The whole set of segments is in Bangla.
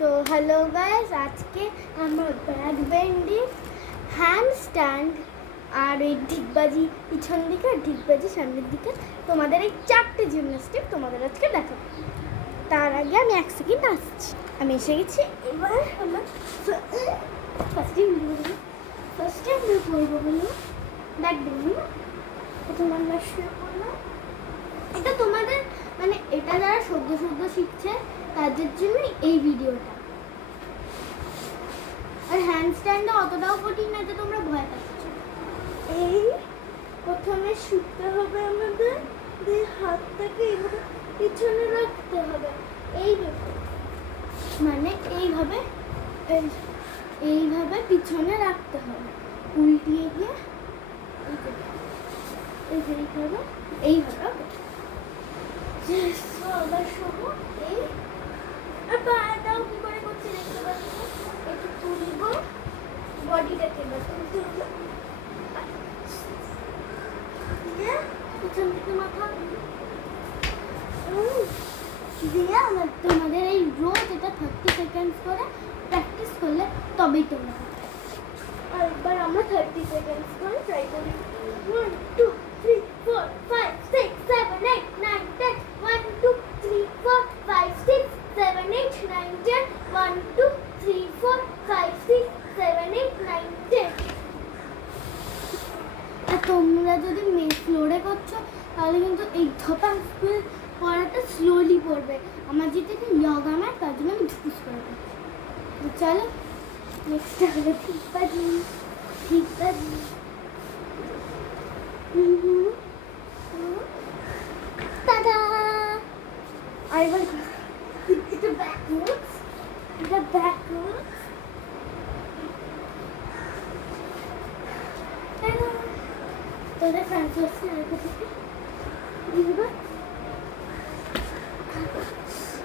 So hello guys, আজকে আমরা ব্যাক বেন্ডিং, হ্যান্ড স্ট্যান্ড আর এই ঢিকবাজি পিছন দিকে আর ঢিকবাজি সামনের দিকে তোমাদের এই চারটে জিমন্যাস্টিক তোমাদের আজকে দেখাবো। তার আগে আমি এক সেকেন্ড আসছি, আমি এসে গেছি। এবার আমরা ফার্স্টে আমরা করবো হলো ব্যাক বেন্ডিং। প্রথমে আমরা শুরু করলাম। এটা তোমাদের মানে এটা যারা সদ্য শিখছে তাদের জন্য এই ভিডিওটা। আর হ্যান্ড স্ট্যান্ডটা অতটাও কঠিন না যে তোমরা ভয় পাচ্ছ। এই প্রথমে শিখতে হবে আমাদের, দিয়ে হাতটাকে এইভাবে পিছনে রাখতে হবে, এইভাবে মানে এইভাবে পিছনে রাখতে হবে, উল্টিয়ে গিয়ে এইভাবে আবার সহ এই পাটাও কি করে করছি দেখতে পাচ্ছ। একটু তুলব, বডিটাকে তুলতে হবে, পিছন থেকে মাথা দিয়ে আমার তোমাদের এই রোজ এটা 30 সেকেন্ডস করে প্র্যাকটিস করলে তবেই তোমরা। আর একবার আমরা 30 সেকেন্ডস করে ট্রাই করি। 1 2 3 4 5 6 7 8 9 10 1 2 3 4 5 6 7 8 9 10 1 2 3 4 5 6 7 8 9 10। আর তোমরা যদি ফ্লোরে করছো তাহলে কিন্তু এই ধপা স্পিড পড়াটা স্লোলি পড়বে। আমার যেটা ইয়োগা ম্যাট, তার জন্য আমি ঝুঁকুস করে করছি। চলো নেক্সট হবে ঢিকবাজি। Ta-da! I will it's a backwards. Ta-da! So the transfers to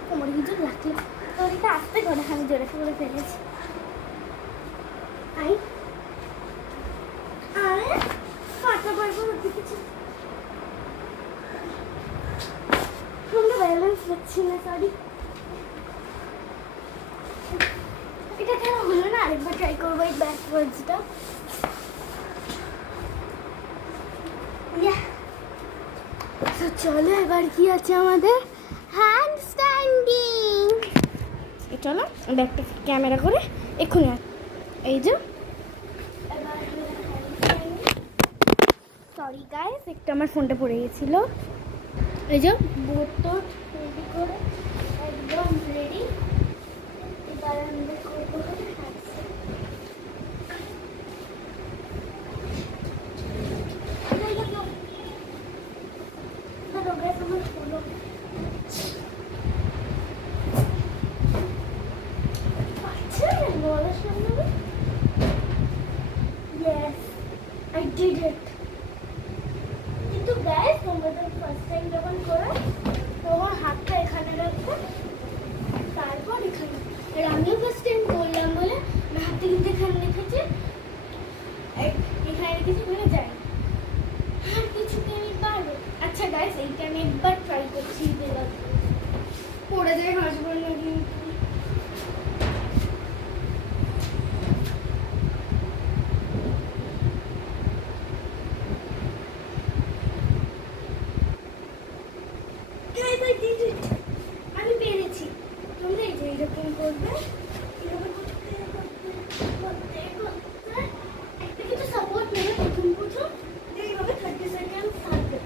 তোমার কিছু লাগলো তোর এটা আসতে করে আমি জোরে করে ফেলেছি। পাটা পারবো কিছু তোমরা ব্যালেন্স হচ্ছে না, সরি। এটা কেন হলো না, আরেকবার ট্রাই করবো এই ব্যাকওয়ার্ডসটা। তো চলো এবার কি আছে আমাদের হ্যান্ড স্ট্যান্ডিং। চলো ব্যাকটা ক্যামেরা করে এক্ষুনি এই যে সরি গাইস, একটু আমার ফোনটা পড়ে গেছিল। এই যে বোর্ড টোট রেডি করে একদম রেডি। এবার আমরা করবো Yes, I did it. কিন্তু গাইস তোমরা ফার্স্ট টাইম যখন করো তখন হাতটা এখানে রাখবে, তারপর এখানে। আর আমিও ফার্স্ট টাইম করলাম বলে হাতটা কিন্তু এখানে রেখেছি, এখানে রেখেছি বলে যাই। আর কিছু কি আমি পারবো? আচ্ছা গাইস এইটা আমি একবার ট্রাই করছি, পড়ে যায় হাসবো না কিন্তু। আমি পেরেছি। তোমরা এই যে এইরকম করবে, একটা কিছু সাপোর্ট নেবে প্রথম এইভাবে 30 সেকেন্ড থাকবে।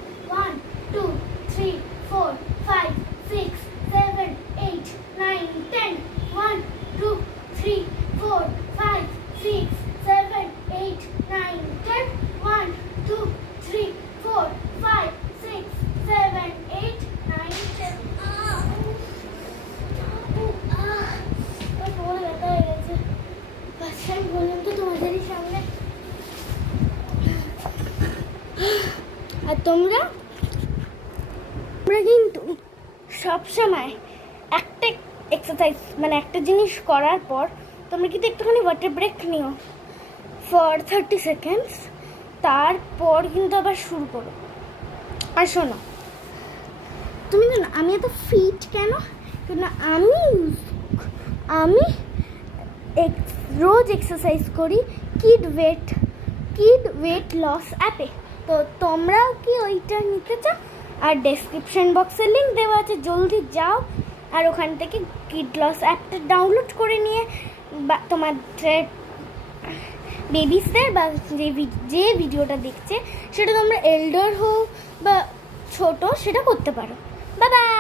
1 2 3 4 5 6 7 8 9 10 1 2 3 4 5 6 7 8 9 10 1 2 3 4 5 6 7 8 9 10। আর তোমরা কিন্তু সবসময় একটা এক্সারসাইজ মানে একটা জিনিস করার পর তোমরা কিন্তু একটুখানি ওয়াটার ব্রেক নিও ফর 30 সেকেন্ডস, তারপর কিন্তু আবার শুরু করো। আর শোনো, তুমি জানো আমি এত ফিট কেন? কারণ আমি আমি রোজ এক্সারসাইজ করি কিড ওয়েট লস অ্যাপে। তো তোমরাও কি ওইটা নিতে চাও? আর ডেসক্রিপশন বক্সে লিঙ্ক দেওয়া আছে, জলদি যাও আর ওখান থেকে কিড লস অ্যাপটা ডাউনলোড করে নিয়ে বা তোমাদের বেবিসদের বা যে ভিডিওটা দেখছে সেটা তোমরা এল্ডার হোক বা ছোট সেটা করতে পারো। Bye bye.